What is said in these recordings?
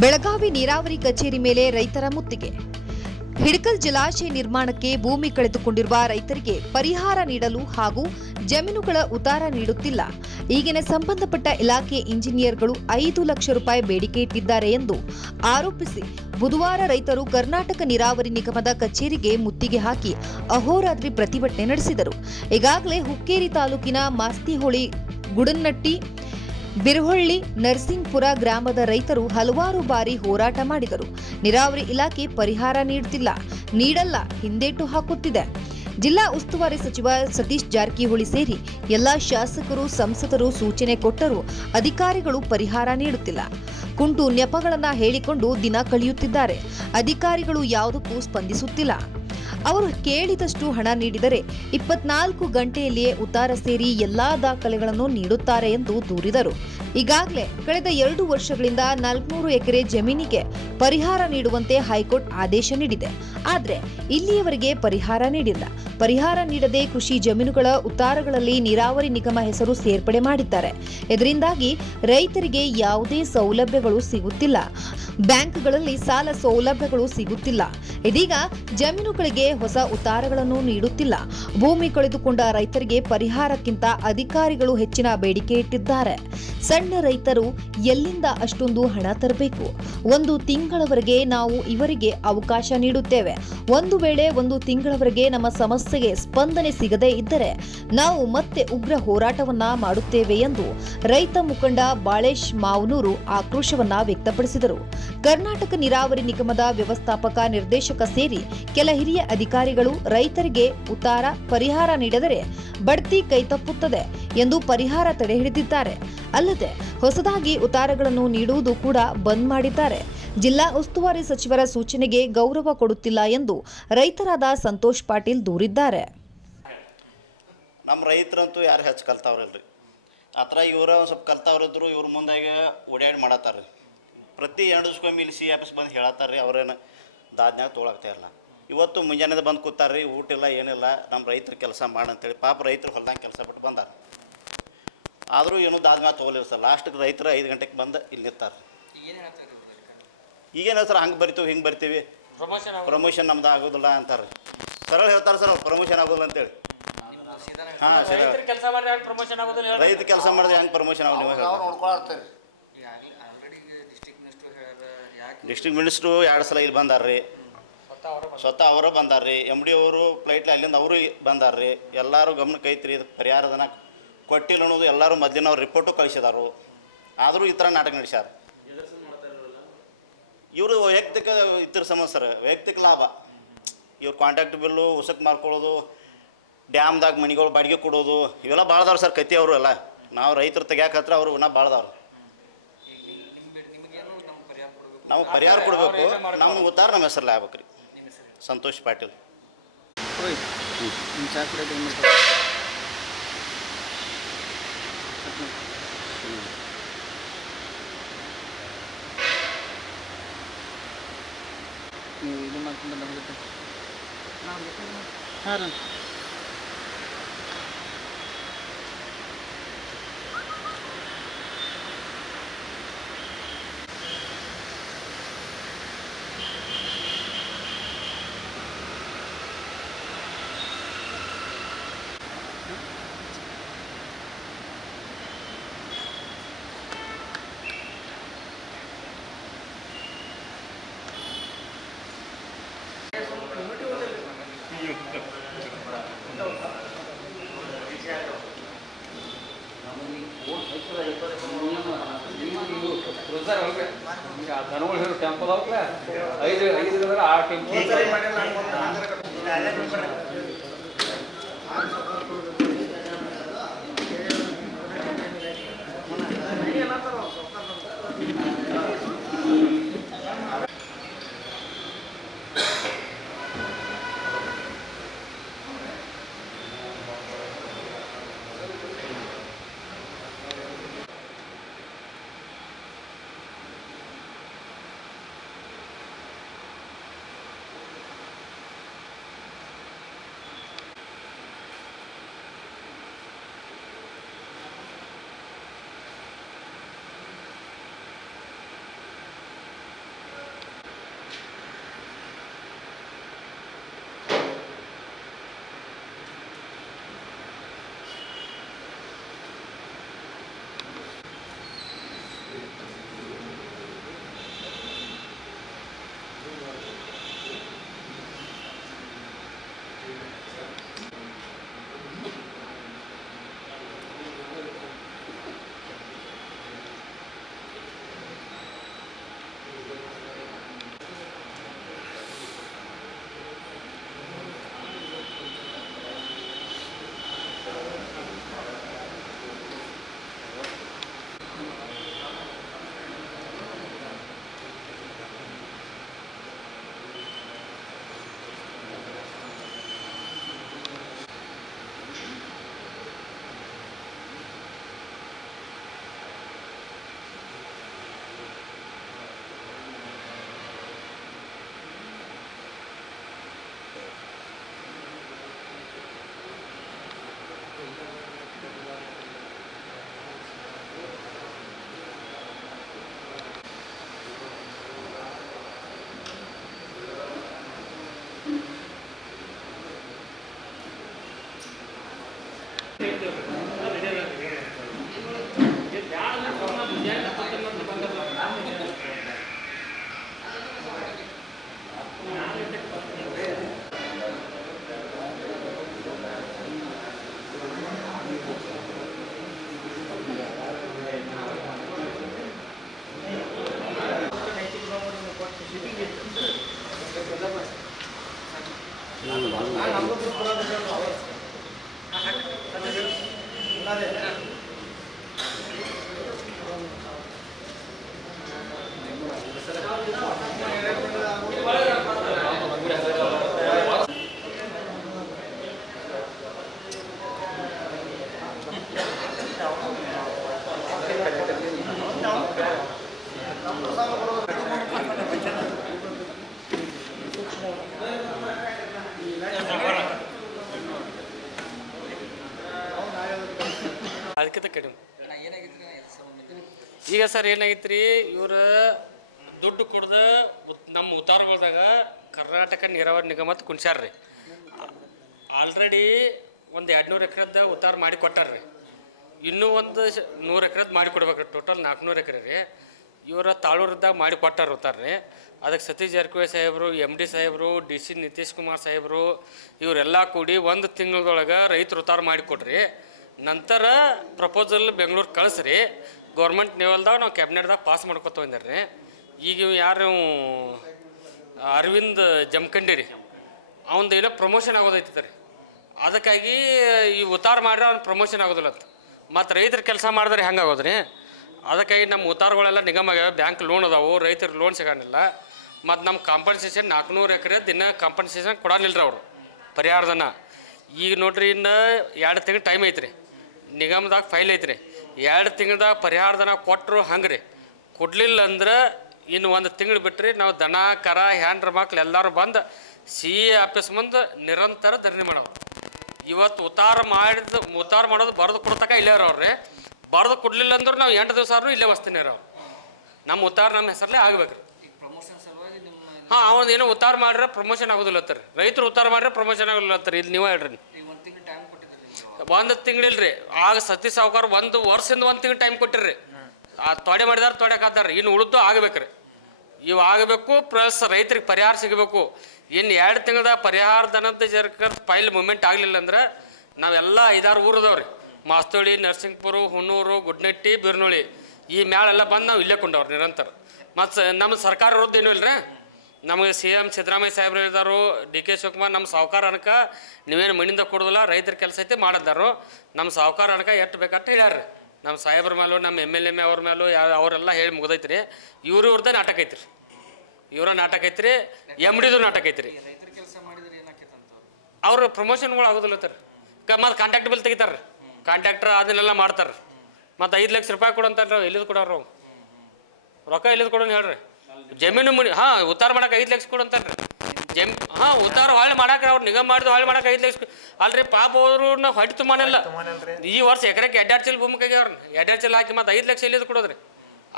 ಬೆಳಗಾವಿ ನೀರಾವರಿ ಕಚೇರಿ ಮೇಲೆ ರೈತರ ಮುತ್ತಿಗೆ. ಹಿಡಕಲ್ ಜಲಾಶಯ ನಿರ್ಮಾಣಕ್ಕೆ ಭೂಮಿ ಕಳೆದುಕೊಂಡಿರುವ ರೈತರಿಗೆ ಪರಿಹಾರ ನೀಡಲು ಹಾಗೂ ಜಮೀನುಗಳ ಉತ್ತಾರ ನೀಡುತ್ತಿಲ್ಲ. ಈಗಿನ ಸಂಬಂಧಪಟ್ಟ ಇಲಾಖೆ ಇಂಜಿನಿಯರ್ಗಳು 5 ಲಕ್ಷ ರೂಪಾಯಿ ಬೇಡಿಕೆ ಇಟ್ಟಿದ್ದಾರೆ ಎಂದು ಆರೋಪಿಸಿ ಬುಧವಾರ ರೈತರು ಕರ್ನಾಟಕ ನೀರಾವರಿ ನಿಗಮದ ಕಚೇರಿಗೆ ಮುತ್ತಿಗೆ ಹಾಕಿ ಅಹೋರಾತ್ರಿ ಪ್ರತಿಭಟನೆ ನಡೆಸಿದರು. ಈಗಾಗಲೇ ಹುಕ್ಕೇರಿ ತಾಲೂಕಿನ ಮಾಸ್ತಿಹೊಳಿ, ಗುಡನಟ್ಟಿ, ಬಿರಹೊಳ್ಳಿ, ನರಸಿಂಗಪುರ ಗ್ರಾಮದ ರೈತರು ಹಲವಾರು ಬಾರಿ ಹೋರಾಟ ಮಾಡಿದರು. ನೀರಾವರಿ ಇಲಾಖೆ ಪರಿಹಾರ ನೀಡಲ್ಲ, ಹಿಂದೇಟು ಹಾಕುತ್ತಿದೆ. ಜಿಲ್ಲಾ ಉಸ್ತುವಾರಿ ಸಚಿವ ಸತೀಶ್ ಜಾರಕಿಹೊಳಿ ಸೇರಿ ಎಲ್ಲಾ ಶಾಸಕರು, ಸಂಸದರು ಸೂಚನೆ ಕೊಟ್ಟರೂ ಅಧಿಕಾರಿಗಳು ಪರಿಹಾರ ನೀಡುತ್ತಿಲ್ಲ. ಕುಂಟು ನೆಪಗಳನ್ನ ಹೇಳಿಕೊಂಡು ದಿನ ಕಳೆಯುತ್ತಿದ್ದಾರೆ. ಅಧಿಕಾರಿಗಳು ಯಾವುದಕ್ಕೂ ಸ್ಪಂದಿಸುತ್ತಿಲ್ಲ. ಅವರು ಕೇಳಿದಷ್ಟು ಹಣ ನೀಡಿದರೆ 24 ಗಂಟೆಯಲ್ಲಿಯೇ ಉತ್ತಾರ ಸೇರಿ ಎಲ್ಲಾ ದಾಖಲೆಗಳನ್ನು ನೀಡುತ್ತಾರೆ ಎಂದು ದೂರಿದರು. ಈಗಾಗಲೇ ಕಳೆದ 2 ವರ್ಷಗಳಿಂದ 400 ಎಕರೆ ಜಮೀನಿಗೆ ಪರಿಹಾರ ನೀಡುವಂತೆ ಹೈಕೋರ್ಟ್ ಆದೇಶ ನೀಡಿದೆ. ಆದರೆ ಇಲ್ಲಿಯವರೆಗೆ ಪರಿಹಾರ ನೀಡಿಲ್ಲ. ಪರಿಹಾರ ನೀಡದೆ ಕೃಷಿ ಜಮೀನುಗಳ ಉತ್ತಾರಗಳಲ್ಲಿ ನೀರಾವರಿ ನಿಗಮ ಹೆಸರು ಸೇರ್ಪಡೆ ಮಾಡಿದ್ದಾರೆ. ಇದರಿಂದಾಗಿ ರೈತರಿಗೆ ಯಾವುದೇ ಸೌಲಭ್ಯಗಳು ಸಿಗುತ್ತಿಲ್ಲ. ಬ್ಯಾಂಕ್ಗಳಲ್ಲಿ ಸಾಲ ಸೌಲಭ್ಯಗಳು ಸಿಗುತ್ತಿಲ್ಲ. ಇದೀಗ ಜಮೀನುಗಳಿಗೆ ಹೊಸ ಉತ್ತಾರಗಳನ್ನು ನೀಡುತ್ತಿಲ್ಲ. ಭೂಮಿ ಕಳೆದುಕೊಂಡ ರೈತರಿಗೆ ಪರಿಹಾರಕ್ಕಿಂತ ಅಧಿಕಾರಿಗಳು ಹೆಚ್ಚಿನ ಬೇಡಿಕೆ ಇಟ್ಟಿದ್ದಾರೆ. ಸಣ್ಣ ರೈತರು ಎಲ್ಲಿಂದ ಅಷ್ಟೊಂದು ಹಣ ತರಬೇಕು? 1 ತಿಂಗಳವರೆಗೆ ನಾವು ಇವರಿಗೆ ಅವಕಾಶ ನೀಡುತ್ತೇವೆ. ಒಂದು ವೇಳೆ 1 ತಿಂಗಳವರೆಗೆ ನಮ್ಮ ಸಮಸ್ಯೆಗೆ ಸ್ಪಂದನೆ ಸಿಗದೇ ಇದ್ದರೆ ನಾವು ಮತ್ತೆ ಉಗ್ರ ಹೋರಾಟವನ್ನ ಮಾಡುತ್ತೇವೆ ಎಂದು ರೈತ ಮುಖಂಡ ಬಾಳೇಶ್ ಮಾವನೂರು ಆಕ್ರೋಶವನ್ನ ವ್ಯಕ್ತಪಡಿಸಿದರು. ಕರ್ನಾಟಕ ನೀರಾವರಿ ನಿಗಮದ ವ್ಯವಸ್ಥಾಪಕ ನಿರ್ದೇಶಕ ಸೇರಿ ಕೆಲ ಹಿರಿಯ ಅಧಿಕಾರಿಗಳು ರೈತರಿಗೆ ಉತ್ತಾರ, ಪರಿಹಾರ ನೀಡಿದರೆ ಬಡ್ತಿ ಕೈತಪ್ಪುತ್ತದೆ ಎಂದು ಪರಿಹಾರ ತಡೆ ಹಿಡಿದಿದ್ದಾರೆ. ಅಲ್ಲದೆ ಹೊಸದಾಗಿ ಉತ್ತಾರಗಳನ್ನು ನೀಡುವುದು ಕೂಡ ಬಂದ್ ಮಾಡಿದ್ದಾರೆ. ಜಿಲ್ಲಾ ಉಸ್ತುವಾರಿ ಸಚಿವರ ಸೂಚನೆಗೆ ಗೌರವ ಕೊಡುತ್ತಿಲ್ಲ ಎಂದು ರೈತರಾದ ಸಂತೋಷ್ ಪಾಟೀಲ್ ದೂರಿದ್ದಾರೆ. ನಮ್ಮ ರೈತರಂತೂ ಯಾರು ಹೆಚ್ಚು ಕಲ್ತಾವ್ರಲ್ರಿ, ಆ ಥರ ಇವರ ಒಂದು ಸ್ವಲ್ಪ ಕಲ್ತಾವ್ರಿದ್ರು ಇವ್ರ ಮುಂದಾಗೆ ಓಡಾಡಿ ಮಾಡತ್ತಾರ್ರಿ. ಪ್ರತಿ 2 ದಿವಸಕ್ಕೊಮ್ಮೆ ಇಲ್ಲಿ ಸಿ ಆಫೀಸ್ ಬಂದು ಹೇಳತ್ತಾರ್ರಿ. ಅವ್ರೇನು ದಾದ್ನ್ಯಾಗ ತೊಗೊಳಾಗ್ತಾ ಇಲ್ಲ. ಇವತ್ತು ಮುಂಜಾನೆದ ಬಂದು ಕೂತಾರ್ರಿ, ಊಟ ಇಲ್ಲ ಏನಿಲ್ಲ, ನಮ್ಮ ರೈತರು ಕೆಲಸ ಮಾಡಂತೇಳಿ. ಪಾಪ ರೈತರು ಹೊಲ್ದಂಗೆ ಕೆಲಸ ಬಿಟ್ಟು ಬಂದಾರ. ಆದರೂ ಏನೂ ದಾದ್ಮ್ಯಾಗ ತೊಗೊಲಿಲ್ಲ ಸರ್. ಲಾಸ್ಟಿಗೆ ರೈತರು 5 ಗಂಟೆಗೆ ಬಂದು ಇಲ್ಲಿ ನಿಂತಾರೆ. ಈಗೇನು ಹೇಳ್ತಾರೆ, ಹಂಗೆ ಬರಿತೀವಿ, ಹಿಂಗೆ ಬರ್ತೀವಿ, ಪ್ರಮೋಷನ್ ನಮ್ದು ಆಗೋದಿಲ್ಲ ಅಂತಾರೆ. ಸರಳ ಹೇಳ್ತಾರೆ ಸರ್, ಅವ್ರು ಪ್ರಮೋಷನ್ ಆಗೋದಿಲ್ಲ ಅಂತೇಳಿ. ಹಾಂ ಸರಿ, ರೈತ ಕೆಲಸ ಮಾಡಿದ್ರೆ ಹೆಂಗೆ ಪ್ರಮೋಷನ್ ಆಗೋದು? ಡಿಸ್ಟ್ರಿಕ್ಟ್ ಮಿನಿಸ್ಟ್ರು 2 ಸಲ ಇಲ್ಲಿ ಬಂದಾರ್ರಿ, ಸ್ವತಃ ಅವರು ಬಂದಾರ್ರಿ. MD ಅವರು ಫ್ಲೈಟ್ಲಿ ಅಲ್ಲಿಂದ ಅವರು ಬಂದಾರ್ರಿ. ಎಲ್ಲರೂ ಗಮನಕ್ಕೆ ಐತ್ರಿ, ಇದು ಪರಿಹಾರದನ ಕೊಟ್ಟಿಲ್ಲ ಅನ್ನೋದು ಎಲ್ಲರೂ ಮೊದಲಿನ ಅವ್ರು ರಿಪೋರ್ಟು ಕಳಿಸಿದಾರು. ಆದರೂ ಈ ಥರ ನಾಟಕ ನಡೆಸ್ಯಾರ. ಇವರು ವೈಯಕ್ತಿಕ ಇದ್ರ ಸಮಸ್ಯೆ ಸರ್, ವೈಯಕ್ತಿಕ ಲಾಭ. ಇವ್ರು ಕಾಂಟ್ಯಾಕ್ಟ್ ಬಿಲ್ಲು ಉಸಕ್ ಮಾರ್ಕೊಳ್ಳೋದು, ಡ್ಯಾಮ್ದಾಗ ಮನೆಗಳು ಬಾಡಿಗೆ ಕೊಡೋದು, ಇವೆಲ್ಲ ಭಾಳದವ್ರು ಸರ್ ಕತ್ತಿ. ಅವರು ಎಲ್ಲ ನಾವು ರೈತರು ತೆಗ್ಯಾಕ ಹತ್ರ ಅವರು ಇನ್ನೂ ಭಾಳದವ್ರು. ನಾವು ಪರಿಹಾರ ಕೊಡಬೇಕು, ನಮ್ಮ ಉತ್ತಾರ ನಮ್ಮ ಹೆಸರಲ್ಲಿ ಆಗ್ಬೇಕು ರೀ. ಸಂತೋಷ್ ಪಾಟೀಲ್. ನೀವು ಇದು ಮಾಡ್ಕೊಂಡು ಬಂದ್ಬಿಟ್ಟು ಹಾಂ ರೀ. ಧನಗಳು ಟೆಂಪಲ್ ಹೋಗ್ಲ 5 ಆ ಟೆಂಪಲ್ ಎಲ್ಲಕ್ಕಿಂತ ಕಡಿಮೆ. ಈಗ ಸರ್ ಏನಾಗಿತ್ತು ರೀ, ಇವ್ರು ದುಡ್ಡು ಕೊಡ್ದು ನಮ್ಮ ಉತ್ತಾರಗೊಳ್ದಾಗ ಕರ್ನಾಟಕ ನೀರಾವರಿ ನಿಗಮ ಅಂತ ಕುಣ್ಸ್ಯಾರ ರೀ. ಆಲ್ರೆಡಿ ಒಂದು 200 ಎಕರೆದ ಉತ್ತಾರ ಮಾಡಿ ಕೊಟ್ಟಾರ್ರಿ. ಇನ್ನೂ ಒಂದು 100 ಎಕರೆದು ಮಾಡಿ ಕೊಡ್ಬೇಕು. ಟೋಟಲ್ 400 ಎಕರೆ ರೀ. ಇವರ ತಾಳೂರದಾಗ ಮಾಡಿ ಕೊಟ್ಟಾರ ಉತ್ತಾರ ರೀ. ಅದಕ್ಕೆ ಸತೀಶ್ ಜಾರಕಿಹೊಳಿ ಸಾಹೇಬರು, MD ಸಾಹೇಬರು, DC ನಿತೀಶ್ ಕುಮಾರ್ ಸಾಹೇಬರು ಇವರೆಲ್ಲ ಕೂಡಿ 1 ತಿಂಗಳದೊಳಗೆ ರೈತರು ಉತ್ತಾರ ಮಾಡಿ ಕೊಟ್ರಿ. ನಂತರ ಪ್ರಪೋಸಲ್ ಬೆಂಗಳೂರು ಕಳಿಸ್ರಿ. ಗೌರ್ಮೆಂಟ್ ಲೆವೆಲ್ದಾಗ ನಾವು ಕ್ಯಾಬಿನೆಟ್ದಾಗ ಪಾಸ್ ಮಾಡ್ಕೊತ ಬಂದಾರ ರೀ. ಈಗ ಯಾರು ಅರವಿಂದ್ ಜಮಖಂಡಿ ರೀ, ಅವನದು ಏನೋ ಪ್ರಮೋಷನ್ ಆಗೋದೈತಿ ರೀ. ಅದಕ್ಕಾಗಿ ಈ ಉತ್ತಾರ ಮಾಡ್ರೆ ಅವ್ನು ಪ್ರಮೋಷನ್ ಆಗೋದಿಲ್ಲ ಅಂತ. ಮತ್ತು ರೈತರು ಕೆಲಸ ಮಾಡಿದ್ರೆ ಹೆಂಗೆ ಆಗೋದ್ರಿ? ಅದಕ್ಕಾಗಿ ನಮ್ಮ ಉತ್ತಾರಗಳೆಲ್ಲ ನಿಗಮ ಆಗ್ಯಾವ. ಬ್ಯಾಂಕ್ ಲೋನ್ ಅದಾವು, ರೈತರು ಲೋನ್ ಸಿಗೋಂಗಿಲ್ಲ. ಮತ್ತು ನಮ್ಮ ಕಾಂಪನ್ಸೇಷನ್ 400 ಎಕರೆ ದಿನ ಕಾಂಪನ್ಸೇಷನ್ ಕೊಡೋನಿಲ್ಲ ರೀ ಅವರು ಪರಿಹಾರಧನ. ಈಗ ನೋಡ್ರಿ, ಇನ್ನು 2 ತಿಂಗಳು ಟೈಮ್ ಐತ್ರಿ. ನಿಗಮದಾಗ ಫೈಲ್ ಐತ್ರಿ. 2 ತಿಂಗಳದಾಗ ಪರಿಹಾರಧನ ಕೊಟ್ಟರು ಹಂಗೆ ರೀ. ಕೊಡಲಿಲ್ಲ ಅಂದ್ರೆ ಇನ್ನು 1 ತಿಂಗಳು ಬಿಟ್ಟರೆ ನಾವು ದನ ಕರ ಹ್ಯಾಂಡ್ರ ಮಕ್ಳು ಎಲ್ಲರೂ ಬಂದು CA ಆಫೀಸ್ ಮುಂದೆ ನಿರಂತರ ಧರಣಿ ಮಾಡೋದು. ಇವತ್ತು ಉತ್ತಾರ ಮಾಡೋದು ಬರೆದು ಕೊಡ್ತಕ್ಕ ಇಲ್ಲೇ ಅವ್ರಿ. ಬರೆದು ಕೊಡಲಿಲ್ಲ ಅಂದ್ರೆ ನಾವು 8 ದಿವಸ ಆದ್ರೂ ಇಲ್ಲೇ ವಸ್ತೀನಿ ಅವ್ರು. ನಮ್ಮ ಉತ್ತಾರ ನಮ್ಮ ಹೆಸರಲ್ಲೇ ಆಗ್ಬೇಕು ರೀ. ಹಾಂ, ಅವನು ಏನೋ ಉತ್ತಾರ ಮಾಡ್ರೆ ಪ್ರಮೋಷನ್ ಆಗೋದಿಲ್ಲ ರೀ. ರೈತರು ಉತ್ತಾರ ಮಾಡ್ರೆ ಪ್ರಮೋಷನ್ ಆಗೋದಿಲ್ಲ ರೀ. ಇಲ್ಲಿ ನೀವು ಹೇಳ್ರಿ, 1 ತಿಂಗಳಿಲ್ರಿ. ಆಗ ಸತೀಶ್ ಸಾವ್ಕಾರ 1 ವರ್ಷದಿಂದ 1 ತಿಂಗಳು ಟೈಮ್ ಕೊಟ್ಟಿರ್ರಿ. ತೊಡೆ ಮಾಡಿದಾರೆ, ತೊಡೆಕಾತಾರ್ರಿ. ಇನ್ನು ಉಳಿದು ಆಗ್ಬೇಕ್ರಿ. ಇವು ಆಗಬೇಕು. ಪ್ಲಸ್ ರೈತರಿಗೆ ಪರಿಹಾರ ಸಿಗಬೇಕು. ಇನ್ನು 2 ತಿಂಗಳದಾಗ ಪರಿಹಾರ ಧನದ ಸರ್ಕಾರ ಫೈಲ್ ಮೂಮೆಂಟ್ ಆಗಲಿಲ್ಲ ಅಂದ್ರೆ ನಾವೆಲ್ಲ 5-6 ಊರದವ್ರಿ. ಮಾಸ್ತೋಳಿ, ನರಸಿಂಗಪುರ, ಹುನ್ನೂರು, ಗುಡ್ನಟ್ಟಿ, ಬಿರ್ನೋಳಿ ಈ ಮ್ಯಾಳೆಲ್ಲ ಬಂದು ನಾವು ಇಲ್ಲೇ ಕೊಂಡವ್ರು ನಿರಂತರ. ಮತ್ತು ನಮ್ಮ ಸರ್ಕಾರ ಇರೋದು ಏನೂ ಇಲ್ಲ ರೀ. ನಮಗೆ CM ಸಿದ್ದರಾಮಯ್ಯ ಸಾಹೇಬ್ರು ಇದ್ದಾರು, DK ಶಿವಕುಮಾರ್. ನಮ್ಮ ಸಾವುಕಾರ ಅನ್ಕ ನೀವೇನು ಮಣ್ಣಿಂದ ಕೊಡೋದಿಲ್ಲ, ರೈತರ ಕೆಲಸ ಐತಿ ಮಾಡಿದ್ದಾರು. ನಮ್ಮ ಸಾವುಕಾರ ಅನ್ಕ ಎಷ್ಟು ಬೇಕಂತ ಹೇಳ್ಯಾರ್ರಿ. ನಮ್ಮ ಸಾಹೇಬ್ರ ಮೇಲೂ, ನಮ್ಮ MLA ಅವ್ರ ಮೇಲೂ ಅವರೆಲ್ಲ ಹೇಳಿ ಮುಗ್ದೈತಿ ರೀ. ಇವ್ರದ್ದೇ ನಾಟಕ ಐತಿ ರೀ. ಇವರ ನಾಟಕ ಐತ್ರಿ. MDದು ನಾಟಕ ಐತ್ರಿ. ಅವ್ರ ಪ್ರಮೋಷನ್ಗಳು ಆಗೋದಿಲ್ಲ ರೀ. ಮತ್ತು ಕಾಂಟ್ಯಾಕ್ಟ್ ಬಿಲ್ ತೆಗಿತಾರೆ ರೀ. ಕಾಂಟ್ಯಾಕ್ಟ್ರ್ ಅದನ್ನೆಲ್ಲ ಮಾಡ್ತಾರೆ. ಮತ್ತು 5 ಲಕ್ಷ ರೂಪಾಯಿ ಕೊಡಂತಾರೆ. ಎಲ್ಲಿದು ಕೊಡೋರು ರೊಕ್ಕ ಎಲ್ಲಿದು ಕೊಡೋನು ಹೇಳ್ರಿ. ಜಮೀನು ಹಾಂ ಉತ್ತಾರ ಮಾಡಕ್ಕೆ 5 ಲಕ್ಷ ಕೊಡಂತಾರೆ ರೀ. ಹಾಂ, ಉತ್ತಾರ ಹೊಳೆ ಮಾಡಕ್ಕೆ ಅವ್ರು ನಿಗಮ ಮಾಡಿದ ಹೊಳೆ ಮಾಡಕ್ಕೆ 5 ಲಕ್ಷ ಅಲ್ರಿ. ಪಾಪ ಅವರು ನಾವು ಹೊಡಿ ತುಂಬಾನಿಲ್ಲ. ಈ ವರ್ಷ ಎಕರೆಗೆ 2 ಚೀಲ ಭೂಮಿ ಕೈಗ್ಯಾವ್ರಿ. 2 ಚೀಲ ಹಾಕಿ ಮತ್ತು 5 ಲಕ್ಷ ಎಲ್ಲಿದು ಕೊಡೋದ್ರಿ.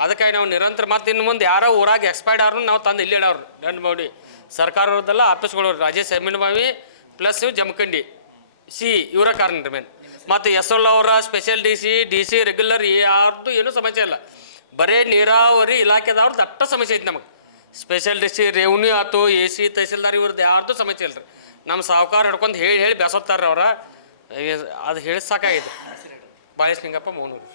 ಅದಕ್ಕಾಗಿ ನಾವು ನಿರಂತರ ಮತ್ತು ಇನ್ನು ಮುಂದೆ ಯಾರೋ ಊರಾಗ ಎಕ್ಸ್ಪೈರ್ಡ್ ಆದ್ರೂ ನಾವು ತಂದು ಇಲ್ಲಿ ಇಡೋರು. ದಂಡ ಮಾಡಿ ಸರ್ಕಾರದಲ್ಲ ಆಫೀಸ್ಗಳು ರಾಜೇಶ್ ಎಮ್ಮಿನಬಾವಿ ಪ್ಲಸ್ ಜಮಖಂಡಿ ಇವರ ಕಾರಣ ರೀ ಮೇನ್. ಮತ್ತು SL ಅವರ ಸ್ಪೆಷಲ್ DC ರೆಗ್ಯುಲರ್ ಯಾರ್ದು ಏನೂ ಸಮಸ್ಯೆ ಇಲ್ಲ. ಬರೇ ನೀರಾವರಿ ಇಲಾಖೆದವ್ರದ್ದು ದಟ್ಟ ಸಮಸ್ಯೆ ಐತಿ ನಮಗೆ. ಸ್ಪೆಷಲ್ DC ರೆವ್ನ್ಯೂ ಆಯ್ತು, AC ತಹಸೀಲ್ದಾರ್ ಇವ್ರದ್ದು ಯಾರ್ದು ಸಮಸ್ಯೆ ಇಲ್ಲ ರೀ. ನಮ್ಮ ಸಾವುಕಾರ ಹಿಡ್ಕೊಂಡು ಹೇಳಿ ಬೇಸೋತ್ತಾರ್ರಿ ಅವ್ರ. ಅದು ಹೇಳಿ ಸಾಕಾಗಿತ್ತು. ಬಾಳೇಶ್ ನಿಂಗಪ್ಪ, ಮೌನೂರು.